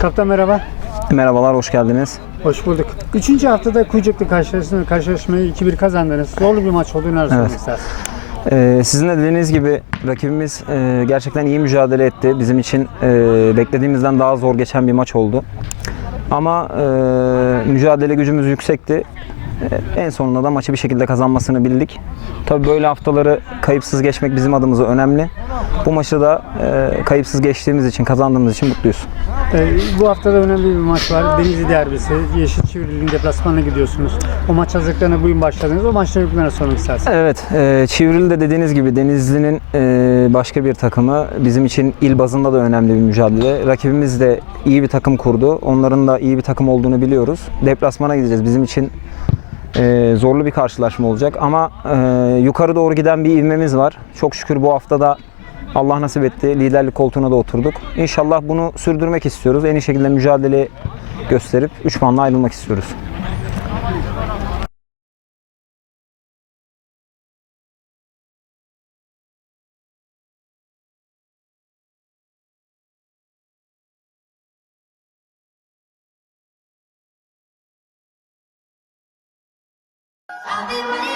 Kaptan merhaba. Merhabalar, hoş geldiniz. Hoş bulduk. Üçüncü haftada Kuyucuklu karşılaşma, karşılaşmayı 2-1 kazandınız. Zorlu bir maç olduğunu arzu Evet. evet. istersin. Ee, sizin de dediğiniz gibi rakibimiz e, gerçekten iyi mücadele etti. Bizim için e, beklediğimizden daha zor geçen bir maç oldu. Ama e, mücadele gücümüz yüksekti. E, en sonunda da maçı bir şekilde kazanmasını bildik. Tabii böyle haftaları kayıpsız geçmek bizim adımıza önemli. Bu maçı da e, kayıpsız geçtiğimiz için, kazandığımız için mutluyuz. Ee, bu haftada önemli bir maç var. Denizli derbisi. Yeşil Çivril'in deplasmanına gidiyorsunuz. O maç hazırlıklarına bugün başladınız. O maçları bunlara sormak istersin. Evet, e, Çivril de dediğiniz gibi Denizli'nin e, başka bir takımı. Bizim için il bazında da önemli bir mücadele. Rakibimiz de iyi bir takım kurdu. Onların da iyi bir takım olduğunu biliyoruz. Deplasmana gideceğiz. Bizim için e, zorlu bir karşılaşma olacak. Ama e, yukarı doğru giden bir ivmemiz var. Çok şükür bu hafta da Allah nasip etti. Liderlik koltuğuna da oturduk. İnşallah bunu sürdürmek istiyoruz. En iyi şekilde mücadele gösterip 3 puanla ayrılmak istiyoruz. Through